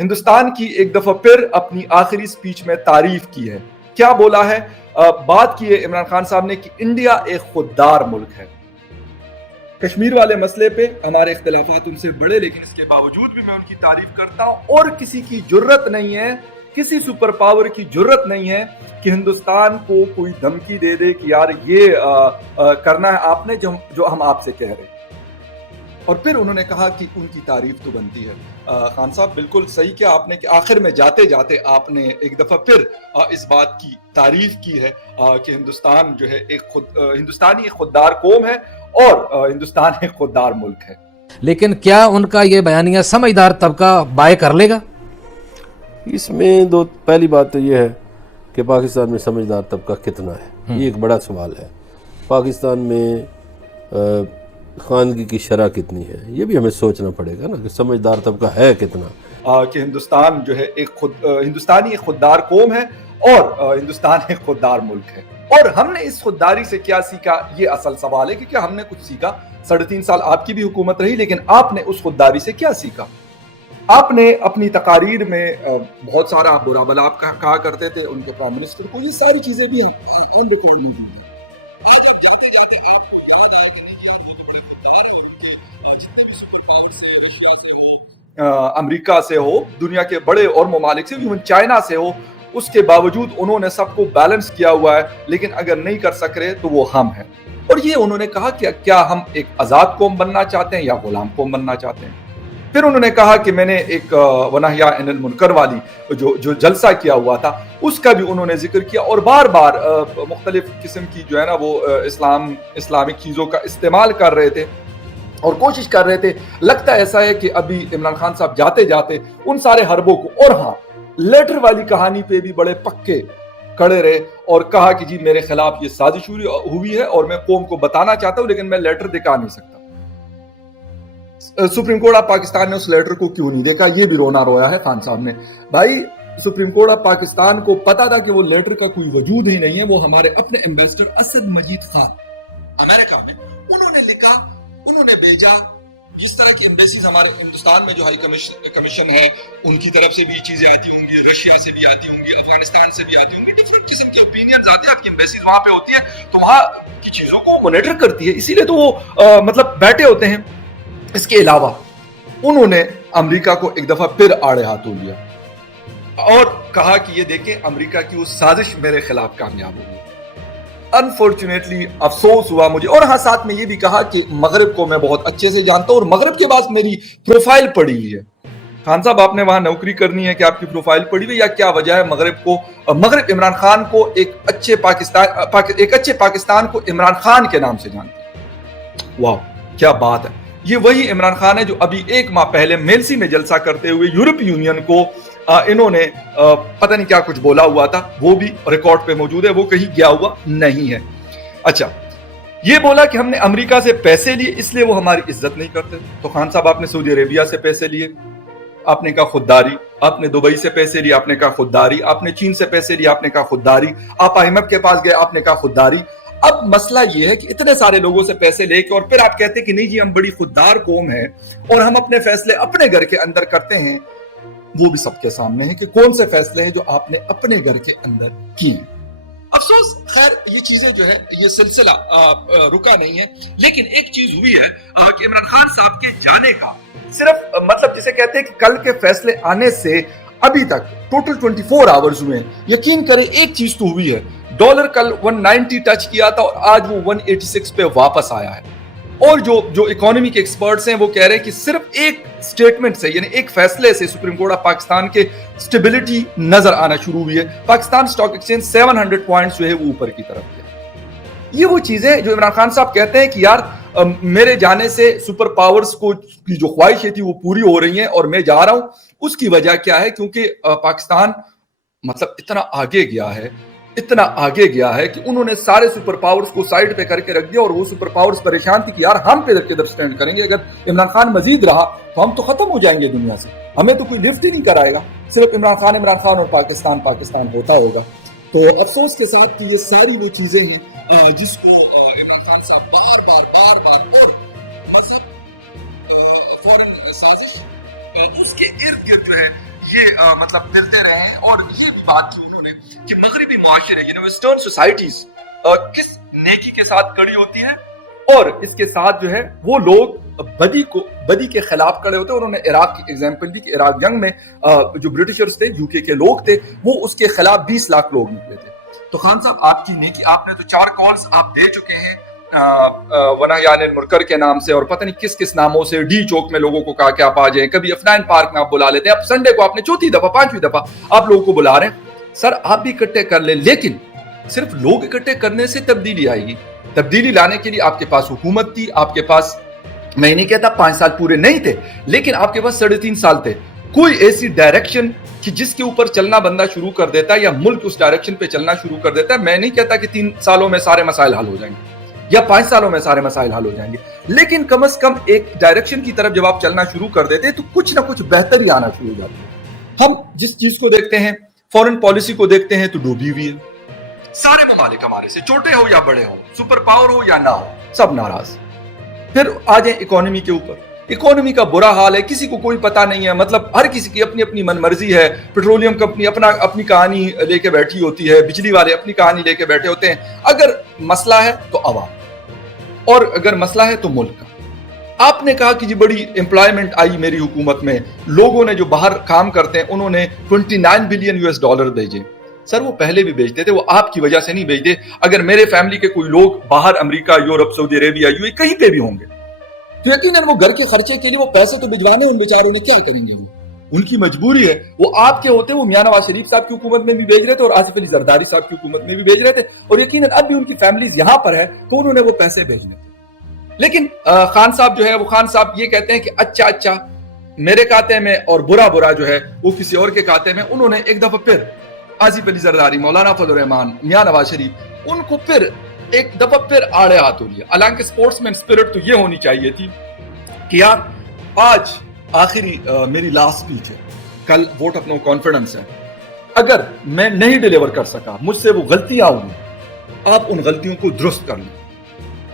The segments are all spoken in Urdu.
ہندوستان کی ایک دفعہ پھر اپنی آخری سپیچ میں تعریف کی ہے. کیا بولا ہے؟ بات کی ہے عمران خان صاحب نے کہ انڈیا ایک خوددار ملک ہے. کشمیر والے مسئلے پہ ہمارے اختلافات ان سے بڑے، لیکن اس کے باوجود بھی میں ان کی تعریف کرتا ہوں. اور کسی کی جرت نہیں ہے، کسی سپر پاور کی جرت نہیں ہے کہ ہندوستان کو کوئی دھمکی دے دے کہ یار یہ کرنا ہے آپ نے جو ہم آپ سے کہہ رہے ہیں. اور پھر انہوں نے کہا کہ ان کی تعریف تو بنتی ہے. خان صاحب بالکل صحیح کیا آپ نے کہ آخر میں جاتے جاتے آپ نے ایک دفعہ پھر اس بات کی تعریف کی ہے کہ ہندوستان جو ہے ہندوستانی ایک خوددار قوم ہے اور ہندوستان ایک خوددار ملک ہے. لیکن کیا ان کا یہ بیانیہ سمجھدار طبقہ بائے کر لے گا؟ اس میں پہلی بات تو یہ ہے کہ پاکستان میں سمجھدار طبقہ کتنا ہے، یہ ایک بڑا سوال ہے. پاکستان میں خواندگی کی شرح کتنی ہے، یہ بھی ہمیں سوچنا پڑے گا نا کہ سمجھدار طبقہ ہے کتنا. کہ ہندوستان جو ہے ہندوستانی ایک خوددار قوم ہے اور ہندوستان ایک خوددار ملک ہے. اور ہم نے اس خودداری سے کیا سیکھا، یہ اصل سوال ہے کہ کیا ہم نے کچھ سیکھا. 3.5 سال آپ کی بھی حکومت رہی، لیکن آپ نے اس خودداری سے کیا سیکھا؟ آپ نے اپنی تقاریر میں بہت سارا برا بلا آپ کہا کرتے تھے ان کے پرائم منسٹر کو، یہ ساری چیزیں بھی امریکہ سے ہو، دنیا کے بڑے اور ممالک سے، ایون چائنا سے ہو، اس کے باوجود انہوں نے سب کو بیلنس کیا ہوا ہے. لیکن اگر نہیں کر سک رہے تو وہ ہم ہیں. اور یہ انہوں نے کہا کہ کیا ہم ایک آزاد قوم بننا چاہتے ہیں یا غلام قوم بننا چاہتے ہیں. پھر انہوں نے کہا کہ میں نے ایک ونہیا عن المنکر والی جو جلسہ کیا ہوا تھا اس کا بھی انہوں نے ذکر کیا، اور بار بار مختلف قسم کی جو ہے نا وہ اسلامک چیزوں کا استعمال کر رہے تھے اور کوشش کر رہے تھے. لگتا ایسا ہے کہ ابھی عمران خان صاحب جاتے جاتے ان سارے حربوں کو، اور ہاں لیٹر والی کہانی پہ بھی بڑے پکے کھڑے رہے اور کہا کہ جی میرے خلاف یہ سازش ہوئی ہے اور میں قوم کو بتانا چاہتا ہوں لیکن میں لیٹر دکھا نہیں سکتا. سپریم کورٹ آف پاکستان نے اس لیٹر کو کیوں نہیں دیکھا، یہ بھی رونا رویا ہے خان صاحب نے. بھائی سپریم کورٹ آف پاکستان کو پتا تھا کہ وہ لیٹر کا کوئی وجود ہی نہیں ہے. وہ ہمارے اپنے ایمبیسڈر اسد مجید خان امریکہ میں انہوں نے لکھا، انہوں نے بھیجا. اس طرح کی ایمبیسیز ہمارے ہندوستان میں جو ہائی کمیشن ہے ان کی طرف سے بھی چیزیں آتی ہوں گی، رشیا سے بھی آتی ہوں گی، افغانستان سے بھی آتی ہوں گی. ڈفرنٹ قسم کے اوپینینز آتے ہیں. آپ کی ایمبیسیز وہاں پہ ہوتی ہے تو وہاں کی چیزوں کو مانیٹر کرتی ہے، اسی لیے تو وہ مطلب بیٹھے ہوتے ہیں. اس کے علاوہ انہوں نے امریکہ کو ایک دفعہ پھر آڑے ہاتھوں لیا اور کہا کہ یہ دیکھیں امریکہ کی وہ سازش میرے خلاف کامیاب ہوئی. انفارچونیٹلی افسوس ہوا مجھے. اور ہاں ساتھ میں یہ بھی کہا کہ مغرب کو میں بہت اچھے سے جانتا ہوں اور مغرب کے بعد میری پروفائل پڑی ہوئی ہے. خان صاحب آپ نے وہاں نوکری کرنی ہے کہ آپ کی پروفائل پڑی ہوئی، یا کیا وجہ ہے مغرب عمران خان کو ایک اچھے پاکستان کو عمران خان کے نام سے جانتی ہے. واو کیا بات ہے. یہ وہی عمران خان ہے جو ابھی 1 ماہ پہلے میلسی میں جلسہ کرتے ہوئے یورپی یونین کو انہوں نے پتہ نہیں کیا کچھ بولا ہوا تھا، وہ بھی ریکارڈ پہ موجود ہے، وہ کہیں گیا ہوا نہیں ہے. اچھا یہ بولا کہ ہم نے امریکہ سے پیسے لیے اس لیے وہ ہماری عزت نہیں کرتے. تو خان صاحب آپ نے سعودی عربیہ سے پیسے لیے، آپ نے کہا خودداری. آپ نے دبئی سے پیسے لیے، آپ نے کہا خودداری. آپ نے چین سے پیسے لیے، آپ نے کہا خودداری. آپ IMF کے پاس گئے، آپ نے کہا خودداری. اب مسئلہ یہ ہے کہ اتنے سارے لوگوں سے پیسے لے کے اور پھر آپ کہتے ہیں کہ نہیں جی ہم بڑی خوددار قوم ہیں اور ہم اپنے فیصلے اپنے گھر کے اندر کرتے ہیں. وہ بھی سب کے سامنے ہے کہ کون سے فیصلے ہیں جو آپ نے اپنے گھر کے اندر کیے. افسوس خیر یہ چیزیں جو ہے یہ سلسلہ رکا نہیں ہے. لیکن ایک چیز ہوئی ہے کہ عمران خان صاحب کے جانے کا صرف مطلب جسے کہتے ہیں کہ کل کے فیصلے آنے سے ابھی تک ٹوٹل 24 آورز ہوئے ہیں. یقین کریں ایک چیز تو ہوئی ہے، ڈالر کل 190 ٹچ کیا تھا اور آج وہ 186 پہ واپس آیا ہے. اور جو اکانومی کے ایکسپرٹس ہیں وہ کہہ رہے ہیں کہ صرف ایک سٹیٹمنٹ سے یعنی ایک فیصلے سے سپریم کورٹ آف پاکستان کے سٹیبلٹی نظر آنا شروع ہوئی ہے. پاکستان سٹاک ایکسچینج 700 پوائنٹس جو ہے وہ اوپر کی طرف گیا. یہ وہ چیزیں جو عمران خان صاحب کہتے ہیں کہ یار میرے جانے سے سپر پاورز کو کی جو خواہشیں تھی وہ پوری ہو رہی ہیں اور میں جا رہا ہوں. اس کی وجہ کیا ہے؟ کیونکہ پاکستان مطلب اتنا آگے گیا ہے کہ انہوں نے سارے سپر پاورز کو سائیڈ پہ کر کے رکھ دیا اور وہ سپر پاورز پریشان تھی کہ یار ہم کدھر سٹینڈ کریں گے. اگر عمران خان مزید رہا تو ہم تو ختم ہو جائیں گے دنیا سے، ہمیں تو کوئی لفٹ ہی نہیں کرائے گا. صرف عمران خان اور پاکستان ہوتا ہوگا. تو افسوس کے ساتھ یہ ساری وہ چیزیں ہیں جس کو عمران خان صاحب بار بار اور مذہب فورن سازش اس کے ارد گرد جو ہے یہ مطلب ملتے رہے ہیں. اور یہ بھی بات کی انہوں نے کہ مغربی معاشرے ویسٹرن سوسائٹیز کس نیکی کے ساتھ کڑی ہوتی ہے اور اس کے ساتھ جو ہے وہ لوگ بدی کے خلاف کھڑے ہوتے ہیں. انہوں نے عراق کی ایگزامپل دی کہ عراق جنگ میں جو برٹشرز تھے یو کے لوگ تھے وہ اس کے خلاف 20 لاکھ لوگ نکلے تھے. تو خان صاحب آپ کی نیکی, آپ نے تو 4 کالز آپ دے چکے ہیں ونہیان المنکر کے نام سے اور پتہ نہیں کس کس ناموں سے, ڈی چوک میں لوگوں کو کہا کہ آپ آ جائیں, کبھی افنان پارک میں آپ بلا لیتے ہیں, اب سنڈے کو آپ نے 4تھی دفعہ 5ویں دفعہ آپ لوگوں کو بلا رہے ہیں. سر آپ بھی اکٹھے کر لیں, لیکن صرف لوگ اکٹھے کرنے سے تبدیلی آئے گی. تبدیلی لانے کے لیے آپ کے پاس حکومت تھی, آپ کے پاس, میں نہیں کہتا 5 سال پورے نہیں تھے, لیکن آپ کے پاس 3.5 سال تھے. کوئی ایسی ڈائریکشن کہ جس کے اوپر چلنا بندہ شروع کر دیتا ہے یا ملک اس ڈائریکشن پہ چلنا شروع کر دیتا ہے. میں نہیں کہتا کہ 3 سالوں میں سارے مسائل حل ہو جائیں گے یا 5 سالوں میں سارے مسائل حل ہو جائیں گے, لیکن کم از کم ایک ڈائریکشن کی طرف جب آپ چلنا شروع کر دیتے ہیں تو کچھ نہ کچھ بہتری آنا شروع ہو جاتی ہے. ہم جس چیز کو دیکھتے ہیں, فورن پالیسی کو دیکھتے ہیں تو ڈوبی ہوئی ہے. سارے ممالک ہمارے سے, چھوٹے ہو یا بڑے ہو, سپر پاور ہو یا نہ ہو, سب ناراض. پھر آ جائیں اکانومی کے اوپر. اکانومی کا برا حال ہے, کسی کو کوئی پتا نہیں ہے, مطلب ہر کسی کی اپنی اپنی من مرضی ہے. پیٹرولیم کمپنی اپنی کہانی لے کے بیٹھی ہوتی ہے, بجلی والے اپنی کہانی لے کے بیٹھے ہوتے ہیں. اگر مسئلہ ہے تو عوام, اور اگر مسئلہ ہے تو ملک کا. آپ نے کہا کہ جی بڑی امپلائمنٹ آئی میری حکومت میں, لوگوں نے جو باہر کام کرتے ہیں انہوں نے $29 بلین بھیجے. سر وہ پہلے بھی بھیجتے تھے, وہ آپ کی وجہ سے نہیں بھیجتے. اگر میرے فیملی کے کوئی لوگ باہر امریکہ, یورپ, سعودی عربیہ, یو اے کہیں پہ بھی ہوں گے تو یقیناً وہ گھر کے خرچے کے لیے وہ پیسے تو بھجوانے, ان بیچاروں نے کیا کریں گے, وہ ان کی مجبوری ہے. وہ آپ کے ہوتے وہ میاں نواز شریف صاحب کی حکومت میں بھی بھیج رہے تھے اور آصف علی زرداری صاحب کی حکومت میں بھی بھیج رہے تھے, اور یقیناً اب بھی ان کی فیملیز یہاں پر ہے تو انہوں نے وہ پیسے بھیجنے تھے. لیکن خان صاحب جو ہے وہ خان صاحب یہ کہتے ہیں کہ اچھا میرے کھاتے میں اور برا جو ہے وہ کسی اور کے کھاتے میں. انہوں نے ایک دفعہ پھر آصف علی زرداری, مولانا فضل الرحمان, میاں نواز شریف, ان کو پھر ایک دفعہ پھر آڑے ہاتھوں لیا. حالانکہ سپورٹس مین اسپرٹ تو یہ ہونی چاہیے تھی کہ یار آج آخری میری لاسٹ اسپیچ ہے, کل ووٹ اپنا کانفیڈنس ہے, اگر میں نہیں ڈیلیور کر سکا, مجھ سے وہ غلطیاں ہوئی, آپ ان غلطیوں کو درست کر لیں.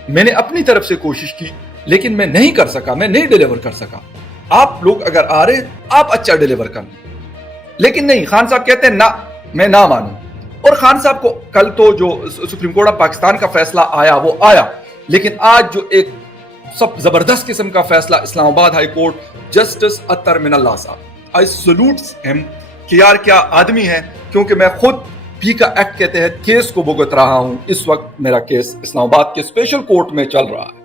میں نے اپنی طرف سے کوشش کی لیکن میں نہیں کر سکا, میں نہیں ڈیلیور کر سکا. آپ لوگ اگر آ رہے آپ اچھا ڈیلیور کر لیں. لیکن نہیں, خان صاحب کہتے ہیں نہ, میں نہ مانوں. اور خان صاحب کو کل تو جو سپریم کورٹ آف پاکستان کا فیصلہ آیا وہ آیا, لیکن آج جو ایک سب زبردست قسم کا فیصلہ اسلام آباد ہائی کورٹ جسٹس اطہر من اللہ صاحب, آئی سلوٹس ہم کہ یار کیا آدمی ہے. کیونکہ میں خود پی کا ایکٹ کے تحت کیس کو بھگت رہا ہوں. اس وقت میرا کیس اسلام آباد کے اسپیشل کورٹ میں چل رہا ہے.